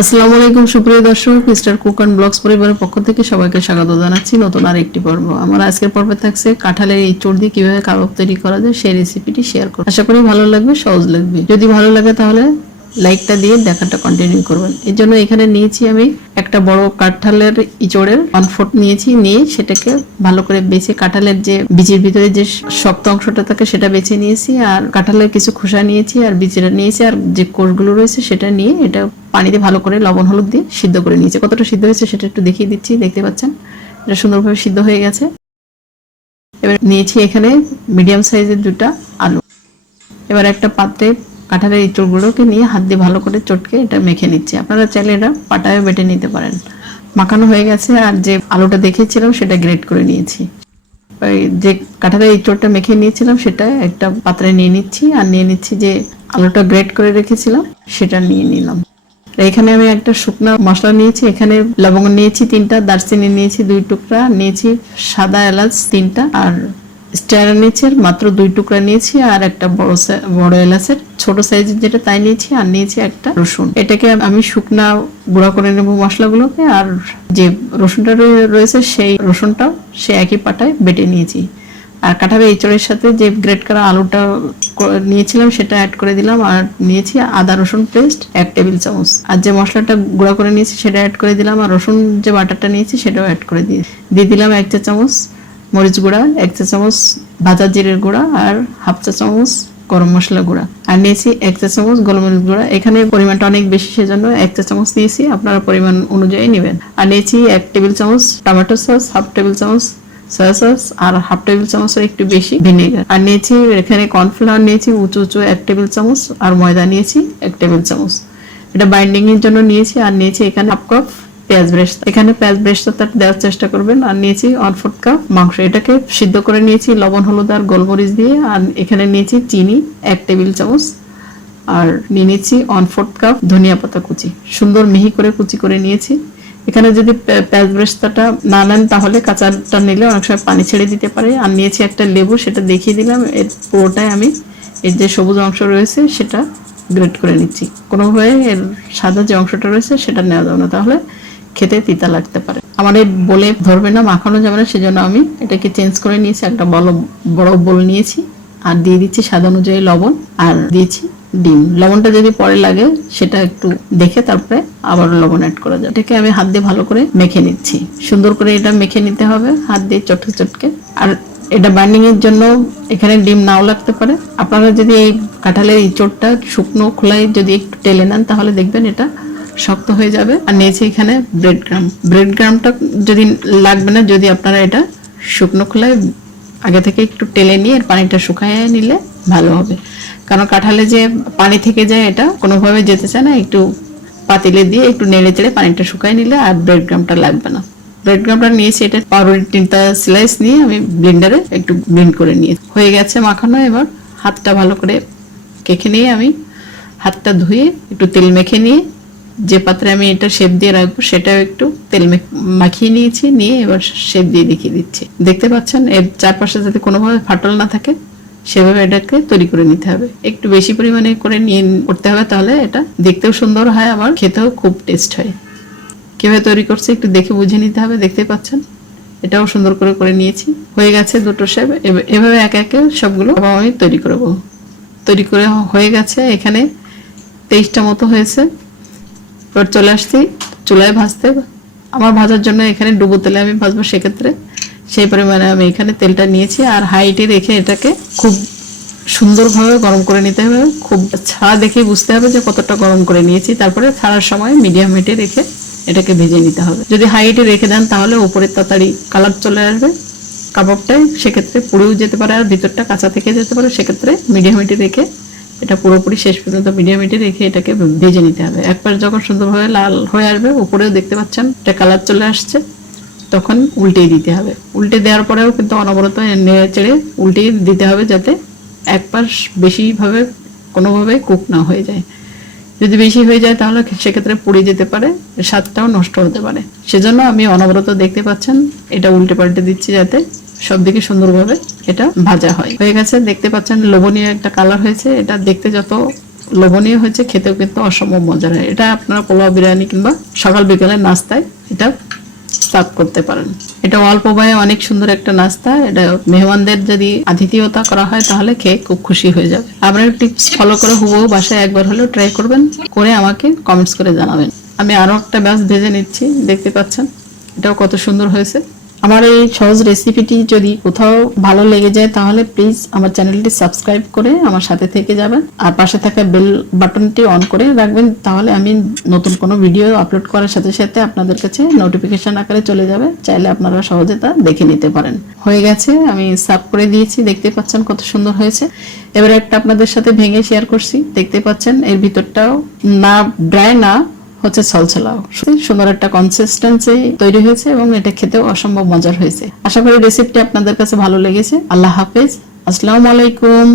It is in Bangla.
আসসালামু আলাইকুম, সুপ্রিয় দর্শক। মিস্টার কুক অ্যান্ড ব্লগস পরিবারের পক্ষ থেকে সবাইকে স্বাগত জানাচ্ছি নতুন আর একটি পর্ব। আমার আজকের পর্বে থাকছে কাঁঠালের এই চোর দিয়ে কীভাবে কাবাব তৈরি করা যায় সেই রেসিপিটি শেয়ার করব। আশা করি ভালো লাগবে, সহজ লাগবে। যদি ভালো লাগে তাহলে লাইকটা দিয়ে দেখাটা কন্টিনিউ করবেন। এর জন্য এখানে নিয়েছি আমি একটা বড় কাঁঠালের ইচড়ের ওয়ান ফোর্থ নিয়েছি, নিয়ে সেটাকে ভালো করে বেছে কাঁঠালের যে বীজের ভিতরে যে শক্ত অংশটা থাকে সেটা বেছে নিয়েছি আর কাঁঠালের কিছু খোসা নিয়েছি আর বীজটা নিয়েছি আর যে কোষগুলো রয়েছে সেটা নিয়ে এটা পানিতে ভালো করে লবণ, হলুদ দিয়ে সিদ্ধ করে নিয়েছি। কতটা সিদ্ধ হয়েছে সেটা একটু দেখিয়ে দিচ্ছি, দেখতে পাচ্ছেন? এটা সুন্দরভাবে সিদ্ধ হয়ে গেছে। এবার নিয়েছি এখানে মিডিয়াম সাইজের দুটা আলু। এবার একটা পাত্রে কাঁঠালের ইঁচড়গুলোকে নিয়ে হাত দিয়ে ভালো করে চটকে এটা মেখে নিচ্ছি। আপনারা চাইলে এটা পাটায় বেটে নিতে পারেন। মাখানো হয়ে গেছে আর যে আলুটা দেখেছিলাম সেটা গ্রেট করে নিয়েছি। ওই যে কাঁঠালের ইঁচড়টা মেখে নিয়েছিলাম সেটা একটা পাত্রে নিয়ে নিচ্ছি আর নিয়ে নিচ্ছি যে আলুটা গ্রেট করে রেখেছিলাম সেটা নিয়ে নিলাম। এখানে আমি একটা শুকনো মশলা নিয়েছি, এখানে লবঙ্গ নিয়েছি তিনটা, দারচিনি নিয়েছি দুই টুকরা, নিয়েছি সাদা এলাচ তিনটা আর স্টার নিয়েছি আর মাত্র দুই টুকরা নিয়েছি, আর একটা বড় বড় এলাচের, ছোট সাইজের যেটা তাই নিয়েছি, আর নিয়েছি একটা রসুন। এটাকে আমি শুকনা গুঁড়া করে নেব মশলাগুলোকে, আর যে রসুনটা রয়েছে সেই রসুনটাও সে একই পাটায় বেটে নিয়েছি। আর কাঁঠালের এঁচড়ের সাথে যে গ্রেট করা আলুটা নিয়েছিলাম, সেটা অ্যাড করে দিলাম, আর নিয়েছি আদা রসুন পেস্ট এক টেবিল চামচ। আর যে মশলাটা গুঁড়া করে নিয়েছি, সেটা অ্যাড করে দিলাম, আর রসুন যে বাটারটা নিয়েছি, সেটাও অ্যাড করে দিয়ে দিয়ে দিলাম এক চা, চামচ মরিচ গুঁড়া, এক চা চামচ ভাজা জিরের গুঁড়া আর হাফ চা চামচ গরম মশলা গুঁড়া। আর নিয়েছি এক চা চামচ গোলমরিচ গুঁড়া। এখানে পরিমাণটা অনেক বেশি, সেজন্য এক চা চামচ নিয়েছি। আপনারা পরিমাণ অনুযায়ী নেবেন। আর নিয়েছি এক টেবিল চামচ টমেটো সস, হাফ টেবিল চামচ সয়া সস আর হাফ টেবিল চামচের একটু বেশি ভিনেগার। আর নিয়েছি এখানে কর্নফ্লাওয়ার নিয়েছি, উঁচু উঁচু এক টেবিল চামচ আর ময়দা নিয়েছি এক টেবিল চামচ। এটা বাইন্ডিং এর জন্য নিয়েছি। আর নিয়েছি এখানে হাফ কাপ পেঁয়াজ ব্রেস্ট এখানে পেঁয়াজ ব্রেস্টটা দেওয়ার চেষ্টা করবেন আর নিয়েছি ওয়ান ফোর্থ কাপ মাংস। এটাকে সিদ্ধ করে নিয়েছি লবণ, হলুদ আর গোলমরিচ দিয়ে। আর এখানে নিয়েছি চিনি, এক টেবিল চামচ। আর নিয়ে নিয়েছি ওয়ান ফোর্থ কাপ ধনিয়া পাতা কুচি। সুন্দর মিহি করে কুচি করে নিয়েছি। এখানে যদি পেঁয়াজ ব্রেস্তাটা না নেন তাহলে কাঁচাটা নিলে অনেক সময় পানি ছেড়ে দিতে পারে। আর নিয়েছি একটা লেবু, সেটা দেখিয়ে দিলাম। এর পুরোটাই আমি এর যে সবুজ অংশ রয়েছে সেটা গ্রেট করে নিচ্ছি। কোনোভাবে এর সাদা যে অংশটা রয়েছে সেটা নেওয়া যাবে না। তাহলে খেতে তিতা লাগতে পারে। আমার এই বলে ধরবে না, মাখানো যাবে না, সেজন্য আমি এটাকে চেঞ্জ করে নিয়েছি, একটা বড় বড় বোল নিয়েছি, আর দিয়ে দিচ্ছি স্বাদ অনুযায়ী লবণ, আর দিয়েছি ডিম। লবণটা যদি পরে লাগে, সেটা একটু দেখে তারপরে আবার লবণ অ্যাড করা যায় এটাকে আমি হাত দিয়ে ভালো করে মেখে নিচ্ছি। সুন্দর করে এটা মেখে নিতে হবে, হাত দিয়ে চটকে চটকে। আর এটা বাইন্ডিং এর জন্য এখানে ডিম নাও লাগতে পারে। আপনারা যদি এই কাঁঠালের ইঁচড়টা শুকনো খোলায় যদি একটু টেলে নেন, তাহলে দেখবেন এটা শক্ত হয়ে যাবে। আর নিয়েছি এখানে ব্রেড গ্রাম ব্রেড গ্রামটা যদি লাগবে না, যদি আপনারা এটা শুকনো খোলায় আগে থেকে একটু টেলে নিয়ে পানিটা শুকায় নিলে ভালো হবে। কারণ কাঁঠালে যে পানি থেকে যায় এটা, কোনোভাবে যেতে চায় না, একটু পাতিলে দিয়ে একটু নেড়ে চেড়ে পানিটা শুকায় নিলে আর ব্রেড গ্রামটা লাগবে না। ব্রেড গ্রামটা নিয়েছি এটা পাউরুটি তিনটা স্লাইস নিয়ে আমি ব্লেন্ডারে একটু ব্লেন্ড করে নিয়ে হয়ে গেছে মাখানো, এবার হাতটা ভালো করে কেখে নিয়ে আমি হাতটা ধুয়ে একটু তেল মেখে নিয়ে যে পাত্রে আমি এটা শেপ দিয়ে রাখব, সেটাও একটু তেল মাখিয়ে নিয়েছি, নিয়ে এবার শেপ দিয়ে দেখিয়ে দিচ্ছি। দেখতে পাচ্ছেন, এর চারপাশে যাতে কোনোভাবে ফাটল না থাকে, সেভাবে এটাকে তৈরি করে নিতে হবে। একটু বেশি পরিমাণে করে নিয়ে করতে হবে, তাহলে এটা দেখতেও সুন্দর হয়, আবার খেতেও খুব টেস্ট হয়। কীভাবে তৈরি করছে একটু দেখে বুঝে নিতে হবে, দেখতে পাচ্ছেন? এটাও সুন্দর করে করে নিয়েছি। হয়ে গেছে দুটো শেপ এভাবে একে একে সবগুলো আমি তৈরি করব। তৈরি করে হয়ে গেছে, এখানে তেইশটা মতো হয়েছে। এবার চলে আসছি, চুলায় ভাজতে। আমার ভাজার জন্য এখানে ডুবো তেলে আমি ভাজবো সেক্ষেত্রে। সেই পরিমাণে আমি এখানে তেলটা নিয়েছি আর হাইটে রেখে এটাকে খুব সুন্দরভাবে গরম করে নিতে হবে। খুব ছাড়া দেখে বুঝতে হবে যে কতটা গরম করে নিয়েছি। তারপরে ছাড়ার সময় মিডিয়াম হিটে রেখে এটাকে ভেজে নিতে হবে। যদি হাইটে রেখে দেন তাহলে উপরে তাড়াতাড়ি কালার চলে আসবে। কাবাবটাই সেক্ষেত্রে পুড়েও যেতে পারে আর ভিতরটা কাঁচা থেকে যেতে পারে। সেক্ষেত্রে মিডিয়াম হিটে রেখে এটা পুরোপুরি শেষ পর্যন্ত মিডিয়াম হিটে রেখে এটাকে ভেজে নিতে হবে। একবার যখন সুন্দরভাবে লাল হয়ে আসবে, উপরেও দেখতে পাচ্ছেন এটা কালার চলে আসছে, তখন উল্টে দিতে হবে। উল্টে দেওয়ার পরেও কিন্তু অনবরত নেড়ে চেড়ে উল্টে দিতে হবে যাতে এক পাশ বেশিভাবে কোনোভাবে কুক না হয়ে যায়। যদি বেশি হয়ে যায় তাহলে সেক্ষেত্রে পুড়ে যেতে পারে, স্বাদটাও নষ্ট হতে পারে। সেজন্য আমি অনবরত দেখতে পাচ্ছেন, এটা উল্টে পাল্টে দিচ্ছি যাতে সব দিকে সুন্দরভাবে এটা ভাজা হয়। হয়ে গেছে, দেখতে পাচ্ছেন লোভনীয় একটা কালার হয়েছে। এটা দেখতে যত লোভনীয় হয়েছে, খেতেও কিন্তু অসম্ভব মজার হয়। এটা আপনারা পোলাও বিরিয়ানি কিংবা সকাল বিকালের নাস্তায় এটা সার্ভ করতে পারেন। এটা অল্প ব্যয়ে অনেক সুন্দর একটা নাস্তা। এটা মেহমানদের যদি আতিথেয়তা করা হয়, তাহলে খেয়ে খুব খুশি হয়ে যাবে। আপনারা টিপস ফলো করে হুবহু বাসায় একবার হলেও ট্রাই করবেন, করে আমাকে কমেন্টস করে জানাবেন। আমি আরও একটা ব্যাস ভেজে নিচ্ছি, দেখতে পাচ্ছেন? এটাও কত সুন্দর হয়েছে। আমার এই সহজ রেসিপিটি যদি কোথাও ভালো লেগে যায়, তাহলে প্লিজ আমার চ্যানেলটি সাবস্ক্রাইব করে আমার সাথে থেকে যাবেন। আর পাশে থাকা বেল বাটনটি অন করে রাখবেন, তাহলে আমি নতুন কোনো ভিডিও আপলোড করার সাথে সাথে আপনাদের কাছে নোটিফিকেশন আকারে চলে যাবে। চাইলে আপনারা সহজে তা দেখে নিতে পারেন। হয়ে গেছে, আমি সার্ভ করে দিয়েছি, দেখতে পাচ্ছেন কত সুন্দর হয়েছে। এবার একটা আপনাদের সাথে ভেঙে শেয়ার করছি, দেখতে পাচ্ছেন এর ভিতরটাও না ড্রাই না হচ্ছে ছলছলাও। সুন্দর একটা কনসিস্টেন্সি তৈরি হয়েছে এবং এটা খেতেও অসম্ভব মজার হয়েছে। আশা করি রেসিপিটি আপনাদের কাছে ভালো লেগেছে। আল্লাহ হাফেজ। আসসালামু আলাইকুম।